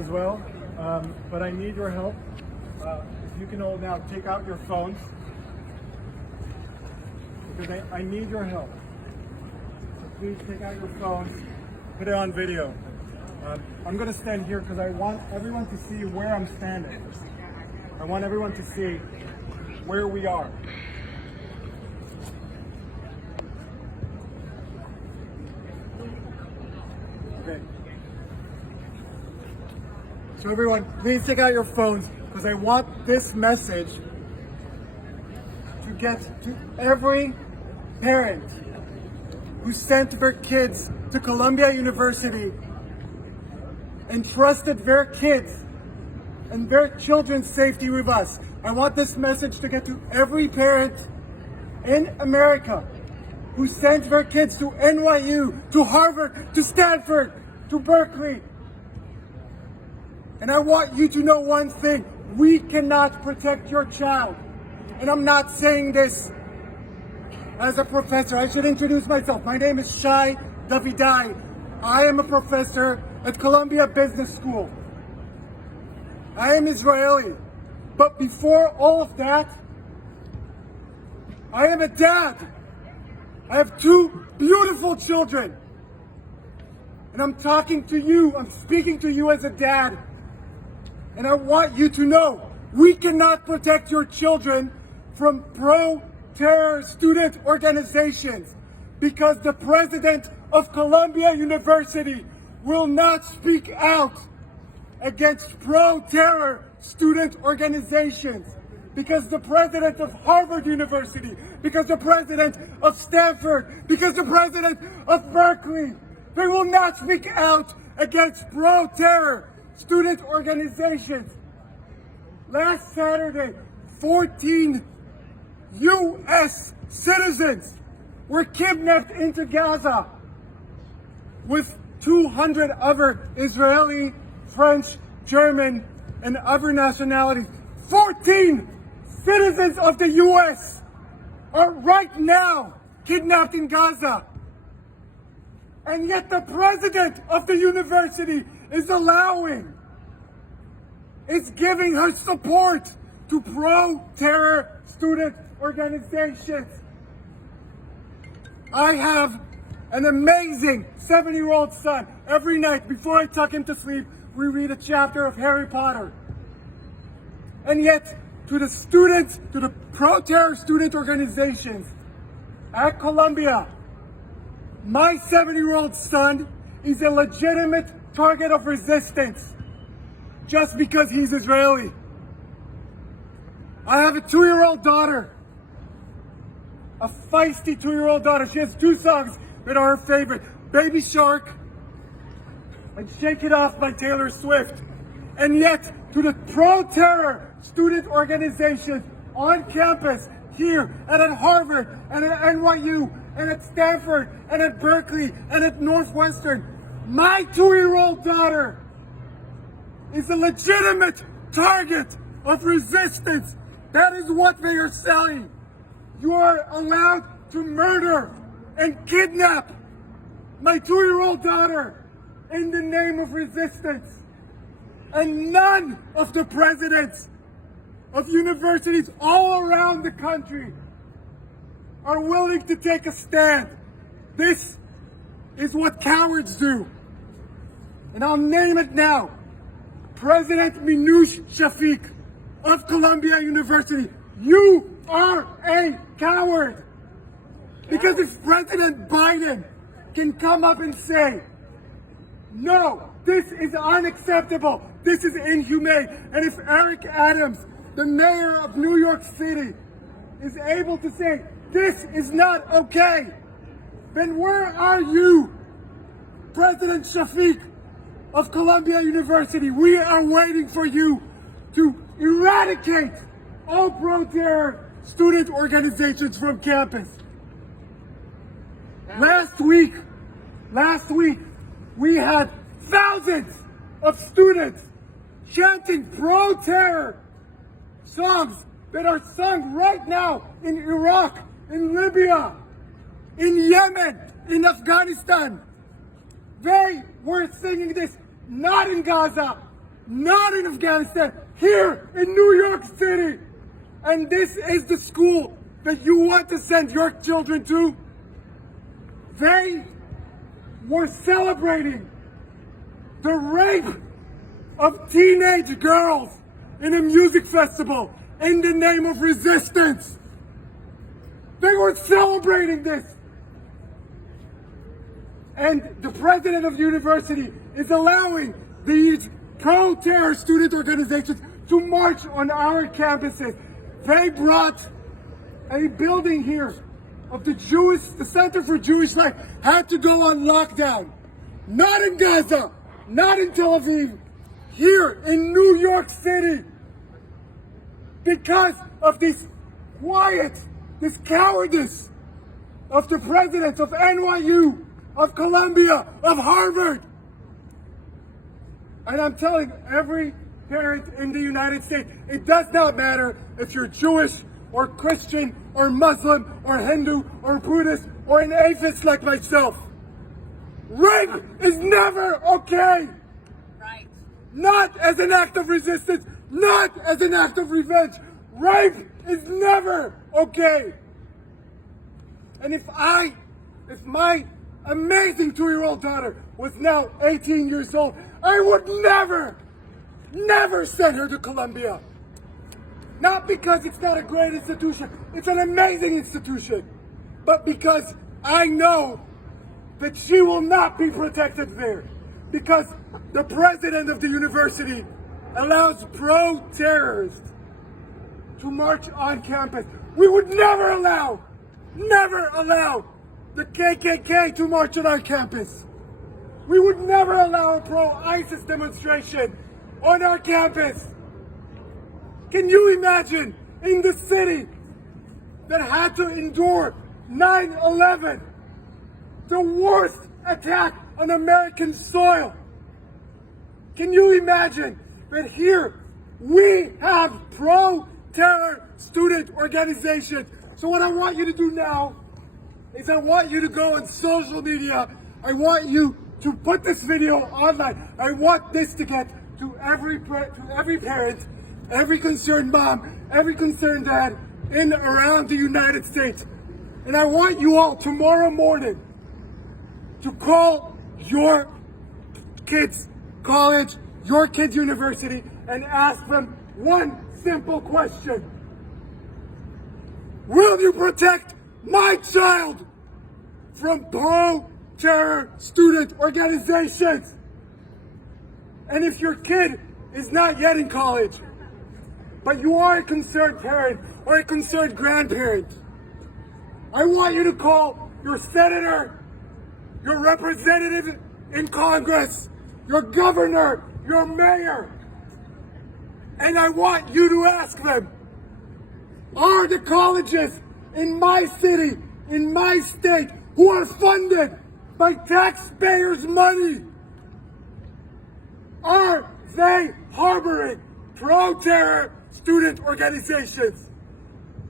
as well, but I need your help. If you can all now take out your phones, because I need your help. So please take out your phones, put it on video. I'm going to stand here because I want everyone to see where I'm standing. I want everyone to see where we are. Okay. So everyone, please take out your phones because I want this message to get to every parent who sent their kids to Columbia University and trusted their kids and their children's safety with us. I want this message to get to every parent in America who sent their kids to NYU, to Harvard, to Stanford, to Berkeley. And I want you to know one thing: we cannot protect your child. And I'm not saying this as a professor. I should introduce myself. My name is Shai Davidai. I am a professor at Columbia Business School. I am Israeli. But before all of that, I am a dad. I have two beautiful children. And I'm talking to you, I'm speaking to you as a dad. And I want you to know, we cannot protect your children from pro-terror student organizations because the president of Columbia University will not speak out against pro-terror student organizations, because the president of Harvard University, because the president of Stanford, because the president of Berkeley, they will not speak out against pro-terror student organizations. Last Saturday, 14 U.S. citizens were kidnapped into Gaza with 200 other Israeli, French, German, and other nationalities. 14 citizens of the U.S. are right now kidnapped in Gaza. And yet the president of the university is giving her support to pro-terror student organizations. I have an amazing 7-year-old son. Every night before I tuck him to sleep, we read a chapter of Harry Potter. And yet, to the students, to the pro-terror student organizations at Columbia, my 7-year-old son is a legitimate target of resistance just because he's Israeli. I have a 2-year-old daughter, a feisty 2-year-old daughter. She has two songs that are her favorite: Baby Shark and Shake It Off by Taylor Swift. And yet, to the pro-terror student organizations on campus here and at Harvard and at NYU and at Stanford and at Berkeley and at Northwestern, my 2-year-old daughter is a legitimate target of resistance. That is what they are selling. You are allowed to murder and kidnap my 2-year-old daughter in the name of resistance. And none of the presidents of universities all around the country are willing to take a stand. This is what cowards do. And I'll name it now. President Minouche Shafik of Columbia University, you are a coward. Because if President Biden can come up and say, no, this is unacceptable, this is inhumane, and if Eric Adams, the mayor of New York City, is able to say, this is not okay, then where are you, President Shafik of Columbia University? We are waiting for you to eradicate all pro-terror student organizations from campus. Last week, we had thousands of students chanting pro-terror songs that are sung right now in Iraq, in Libya, in Yemen, in Afghanistan. They were singing this not in Gaza, not in Afghanistan, here in New York City. And this is the school that you want to send your children to. They were celebrating the rape of teenage girls in a music festival in the name of resistance. They were celebrating this. And the president of the university is allowing these pro-terror student organizations to march on our campuses. They brought a building here of the Center for Jewish Life had to go on lockdown. Not in Gaza, not in Tel Aviv, here in New York City. Because of this cowardice of the presidents of NYU, of Columbia, of Harvard. And I'm telling every parent in the United States, it does not matter if you're Jewish or Christian or Muslim or Hindu or Buddhist or an atheist like myself. Rape is never okay. Right. Not as an act of resistance, not as an act of revenge. Rape is never okay. And if my amazing 2-year-old daughter was now 18 years old, I would never send her to Columbia. Not because it's not a great institution, it's an amazing institution, but because I know that she will not be protected there. Because the president of the university allows pro-terrorists to march on campus. We would never allow the KKK to march on our campus. We would never allow a pro-ISIS demonstration on our campus. Can you imagine in the city that had to endure 9/11, the worst attack on American soil? Can you imagine that here we have pro-terror student organizations? So what I want you to do now is I want you to go on social media. I want you to put this video online. I want this to get to every parent, every concerned mom, every concerned dad in around the United States. And I want you all tomorrow morning to call your kids' college, your kids' university, and ask them one simple question. Will you protect my child from pro-terror student organizations? And if your kid is not yet in college, but you are a concerned parent or a concerned grandparent, I want you to call your senator, your representative in Congress, your governor, your mayor, and I want you to ask them, are the colleges in my city, in my state, who are funded by taxpayers' money, are they harboring pro-terror student organizations?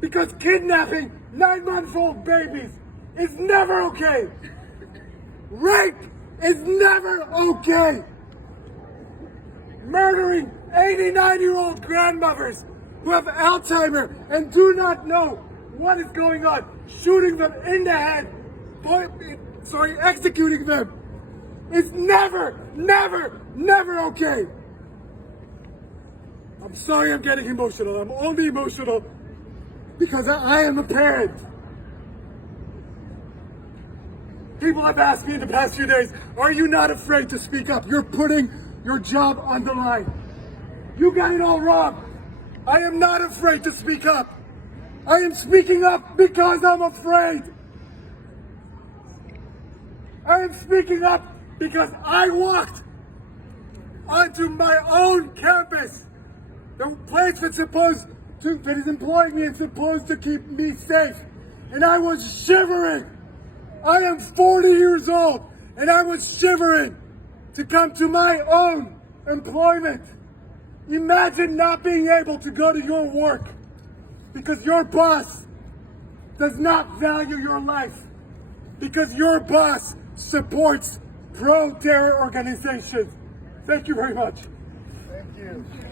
Because kidnapping 9-month-old babies is never okay. Rape is never okay. Murdering 89-year-old grandmothers who have Alzheimer's and do not know what is going on, shooting them in the head, executing them, is never okay. I'm sorry I'm getting emotional. I'm only emotional because I am a parent. People have asked me in the past few days, are you not afraid to speak up? You're putting your job on the line. You got it all wrong. I am not afraid to speak up. I am speaking up because I'm afraid. I am speaking up because I walked onto my own campus, the place that is employing me and supposed to keep me safe, and I was shivering. I am 40 years old, and I was shivering to come to my own employment. Imagine not being able to go to your work because your boss does not value your life, because your boss supports pro-terror organizations. Thank you very much. Thank you.